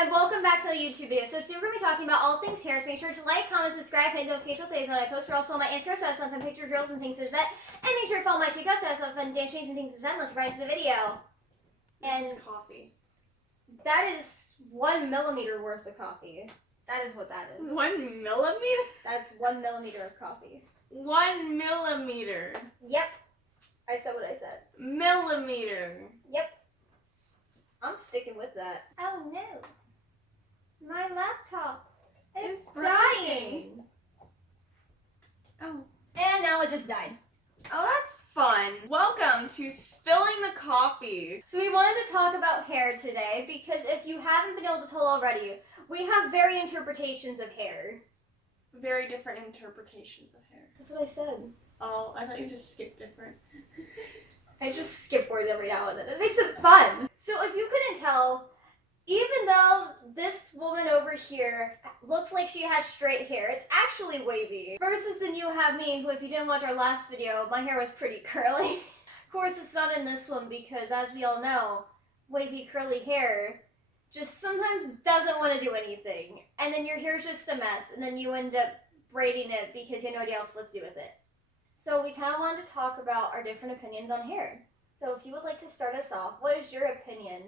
and welcome back to the YouTube video. So today we're going to be talking about all things hair, so make sure to like, comment, subscribe, hit notifications so you know when I post. We're also on my Instagram, so I have some fun pictures, reels, and things such as that. And make sure to follow my TikTok, so I have some fun dance trees and things such as that. Let's get right into the video. This is coffee. That is 1 millimeter worth of coffee. That is what that is. 1 millimeter? That's 1 millimeter of coffee. 1 millimeter. Yep. I said what I said. Millimeter. Yep. I'm sticking with that. Oh no. My laptop. It's dying. Oh. And now it just died. Oh, that's fun. Welcome to Spilling the Coffee. So we wanted to talk about hair today because if you haven't been able to tell already, we have varied interpretations of hair. Very different interpretations of hair. That's what I said. Oh, I thought you just skipped different. I just skip words every now and then. It makes it fun. So if you couldn't tell, even though this woman over here looks like she has straight hair, it's actually wavy. Versus then you have me, who if you didn't watch our last video, my hair was pretty curly. Of course it's not in this one because as we all know, wavy curly hair just sometimes doesn't want to do anything. And then your hair's just a mess and then you end up braiding it because you have nobody else what to do with it. So we kind of wanted to talk about our different opinions on hair. So if you would like to start us off, what is your opinion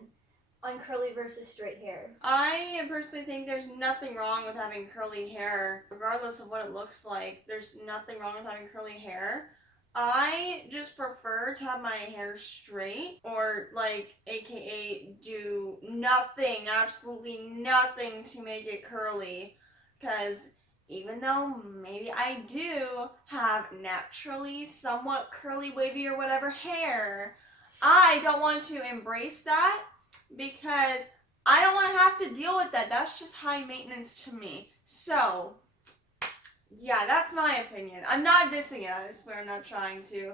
on curly versus straight hair? I personally think there's nothing wrong with having curly hair, regardless of what it looks like. There's nothing wrong with having curly hair. I just prefer to have my hair straight, or like AKA do nothing, absolutely nothing to make it curly, because even though maybe I do have naturally somewhat curly, wavy, or whatever hair, I don't want to embrace that because I don't want to have to deal with that. That's just high maintenance to me. So, yeah, that's my opinion. I'm not dissing it. I swear I'm not trying to.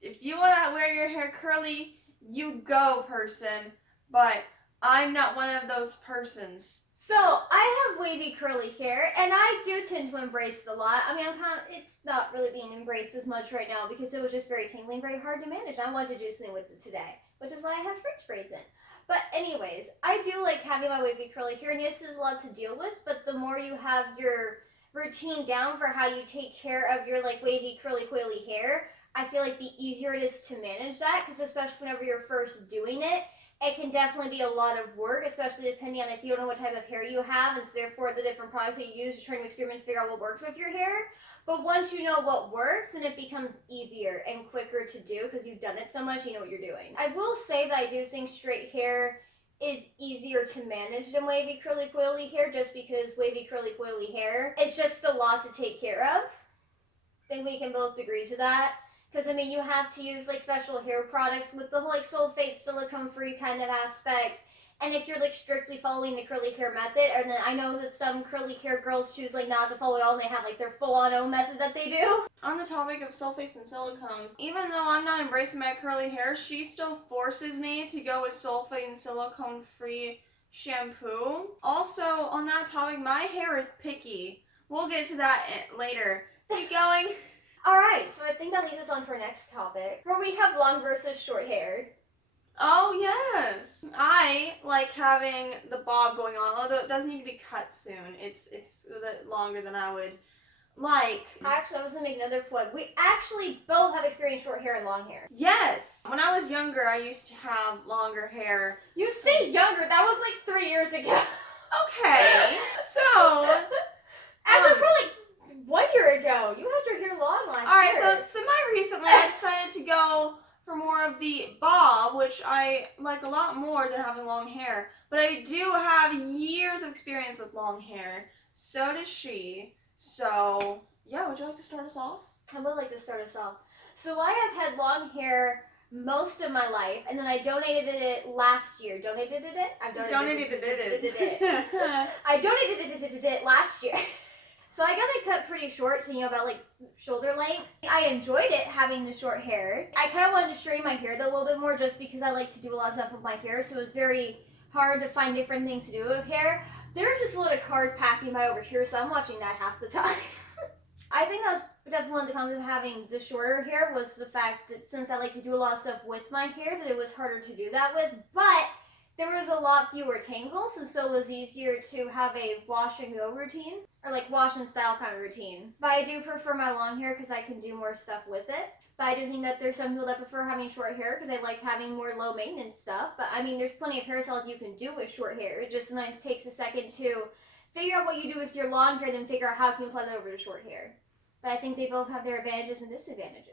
If you want to wear your hair curly, you go, person. But I'm not one of those persons. So I have wavy curly hair and I do tend to embrace it a lot. I mean, it's not really being embraced as much right now because it was just very tingly and very hard to manage. I wanted to do something with it today, which is why I have French braids in. But anyways, I do like having my wavy curly hair, and yes, there's a lot to deal with, but the more you have your routine down for how you take care of your like wavy curly coily hair, I feel like the easier it is to manage that, because especially whenever you're first doing it, it can definitely be a lot of work, especially depending on if you don't know what type of hair you have, and so therefore the different products that you use, you're trying to experiment to figure out what works with your hair. But once you know what works, then it becomes easier and quicker to do because you've done it so much, you know what you're doing. I will say that I do think straight hair is easier to manage than wavy curly coily hair, just because wavy curly coily hair, it's just a lot to take care of. I think we can both agree to that. Because, I mean, you have to use, like, special hair products with the whole, like, sulfate, silicone-free kind of aspect. And if you're, like, strictly following the curly hair method, and then I know that some curly hair girls choose, like, not to follow it all, and they have, like, their full-on own method that they do. On the topic of sulfates and silicones, even though I'm not embracing my curly hair, she still forces me to go with sulfate and silicone-free shampoo. Also, on that topic, my hair is picky. We'll get to that later. Keep going. Alright, so I think that leads us on for our next topic, where we have long versus short hair. Oh, yes. I like having the bob going on, although it does need to be cut soon. It's a bit longer than I would like. Actually, I was going to make another point. We actually both have experienced short hair and long hair. Yes. When I was younger, I used to have longer hair. You say younger, that was like 3 years ago. Okay, so... Actually, probably 1 year ago. You had your hair long last year. Alright, so semi-recently I decided to go for more of the bob, which I like a lot more than having long hair. But I do have years of experience with long hair. So does she. So, yeah, would you like to start us off? I would like to start us off. So I have had long hair most of my life, and then I donated it last year. Donated it? I donated it. I donated it last year. So I got it cut pretty short, so about like shoulder length. I enjoyed it having the short hair. I kind of wanted to straighten my hair though a little bit more just because I like to do a lot of stuff with my hair, so it was very hard to find different things to do with hair. There's just a lot of cars passing by over here, so I'm watching that half the time. I think that was definitely one of the cons of having the shorter hair was the fact that since I like to do a lot of stuff with my hair, that it was harder to do that with. But there was a lot fewer tangles, and so it was easier to have a wash and go routine, or like wash and style kind of routine. But I do prefer my long hair because I can do more stuff with it. But I do think that there's some people that prefer having short hair because they like having more low maintenance stuff. But I mean, there's plenty of hairstyles you can do with short hair. It just sometimes takes a second to figure out what you do with your long hair, then figure out how can you apply that over to short hair. But I think they both have their advantages and disadvantages.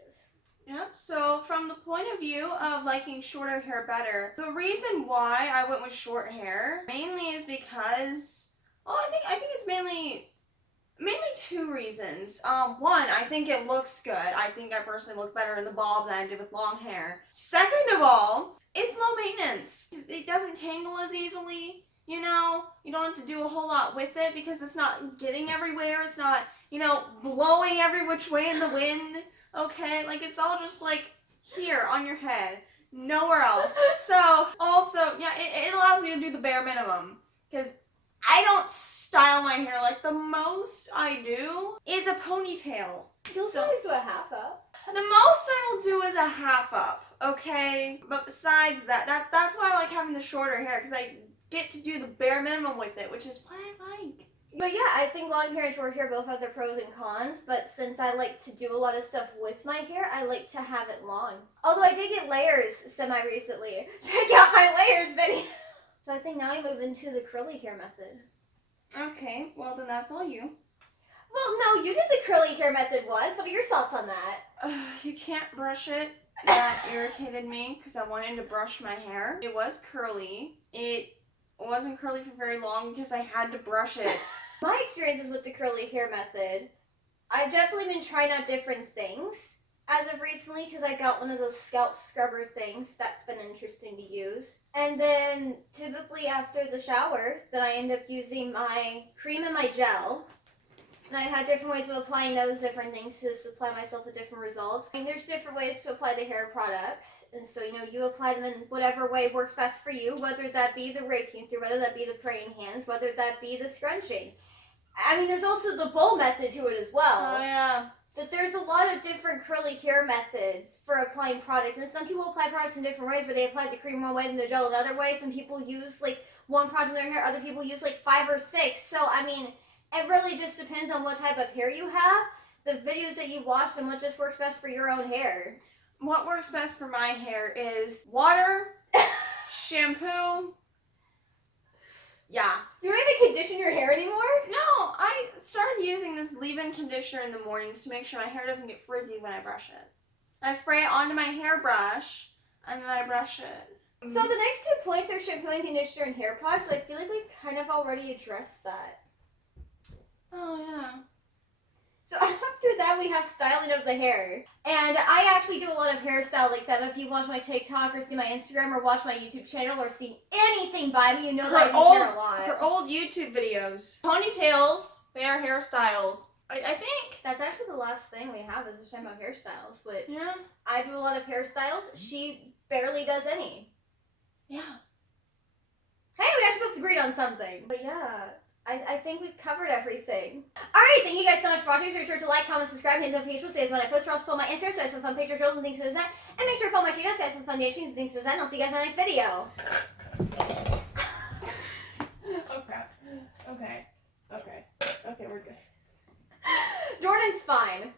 Yep, so from the point of view of liking shorter hair better, the reason why I went with short hair mainly is because, well, I think it's mainly two reasons. One, I think it looks good. I think I personally look better in the bob than I did with long hair. Second of all, it's low maintenance. It doesn't tangle as easily, you know? You don't have to do a whole lot with it because it's not getting everywhere. It's not, blowing every which way in the wind. Okay, like it's all just like here on your head, nowhere else. So also, yeah, it allows me to do the bare minimum because I don't style my hair. Like the most I do is a ponytail. You'll always do a half up. The most I will do is a half up, okay? But besides that's why I like having the shorter hair because I get to do the bare minimum with it, which is what I like. But yeah, I think long hair and short hair both have their pros and cons, but since I like to do a lot of stuff with my hair, I like to have it long. Although I did get layers semi-recently. Check out my layers video! So I think now I move into the curly hair method. Okay, well then that's all you. Well, no, you did the curly hair method once. What are your thoughts on that? You can't brush it. That irritated me because I wanted to brush my hair. It was curly. It wasn't curly for very long because I had to brush it. My experiences with the curly hair method, I've definitely been trying out different things as of recently because I got one of those scalp scrubber things. That's been interesting to use. And then typically after the shower, then I end up using my cream and my gel. And I had different ways of applying those different things to supply myself with different results. I mean, there's different ways to apply the hair products. And so, you apply them in whatever way works best for you, whether that be the raking through, whether that be the praying hands, whether that be the scrunching. I mean, there's also the bowl method to it as well. Oh, yeah. That there's a lot of different curly hair methods for applying products. And some people apply products in different ways, where they apply the cream one way and the gel another way. Some people use, one product in their hair. Other people use, 5 or 6. So, I mean, it really just depends on what type of hair you have, the videos that you watch, and what just works best for your own hair. What works best for my hair is water, shampoo. Yeah. You don't even condition your hair anymore? No, I started using this leave-in conditioner in the mornings to make sure my hair doesn't get frizzy when I brush it. I spray it onto my hairbrush, and then I brush it. So the next 2 points are shampoo and conditioner and hair products, but I feel like we kind of already addressed that. Oh, yeah. So after that, we have styling of the hair. And I actually do a lot of hairstyle like that. If you watch my TikTok or see my Instagram or watch my YouTube channel or see anything by me, you know that I do hair a lot. Her old YouTube videos. Ponytails, they are hairstyles. I think. That's actually the last thing we have is just talking about hairstyles. But Yeah. I do a lot of hairstyles. She barely does any. Yeah. Hey, we actually both agreed on something. But yeah. I think we've covered everything. Alright, thank you guys so much for watching. Make sure to like, comment, subscribe, hit the notification so you guys when I post. Also follow my Instagram so I have some fun pictures, reels, and things to that. And make sure to follow my channel so I have some fun dancing and things to that. And I'll see you guys in my next video. Oh crap. Okay. Okay, we're good. Jordan's fine.